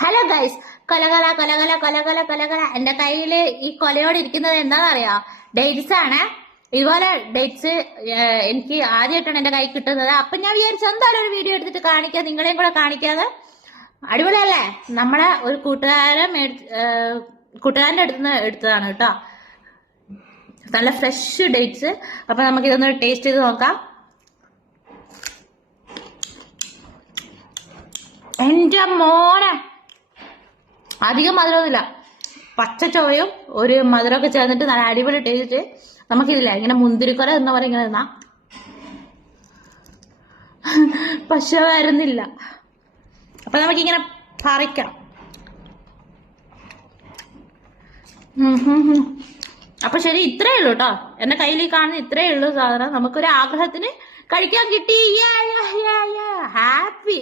Hello guys, കൊലകൊല കൊലകൊല കൊലകൊല കൊലകൊല. എന്റെ കയ്യില് ഈ കൊലയോടെ ഇരിക്കുന്നത് എന്താണെന്നറിയാം? ഡേറ്റ്സ് ആണ്. ഇതുപോലെ ഡേറ്റ്സ് എനിക്ക് ആദ്യമായിട്ടാണ് എന്റെ കൈ കിട്ടുന്നത്. അപ്പൊ ഞാൻ വിചാരിച്ചു എന്തായാലും ഒരു വീഡിയോ എടുത്തിട്ട് കാണിക്കാം, നിങ്ങളെയും കൂടെ കാണിക്കാതെ. അടിപൊളിയല്ലേ? നമ്മളെ ഒരു കൂട്ടുകാരന്റെ അടുത്ത് എടുത്തതാണ് കേട്ടോ. നല്ല ഫ്രഷ് ഡേറ്റ്സ്. അപ്പൊ നമുക്ക് ഇതൊന്ന് ടേസ്റ്റ് ചെയ്ത് നോക്കാം. എന്റെ മോനെ, അധികം മധുരമൊന്നുമില്ല, പച്ച ചുവയും ഒരു മധുരമൊക്കെ ചേർന്നിട്ട് നല്ല അടിപൊളി ടേസ്റ്റ്. നമുക്കിതില്ല ഇങ്ങനെ മുന്തിരിക്കൊല എന്ന് പറയും, ഇങ്ങനെ നിന്നാ പക്ഷെ വരുന്നില്ല. അപ്പൊ നമുക്കിങ്ങനെ പറിക്കാം. അപ്പൊ ശരി, ഇത്രേ ഉള്ളൂ കേട്ടോ. എന്റെ കയ്യിൽ കാണുന്ന ഇത്രേ ഉള്ളൂ സാധനം. നമുക്കൊരു ആഗ്രഹത്തിന് കഴിക്കാൻ കിട്ടി. ഹാപ്പി.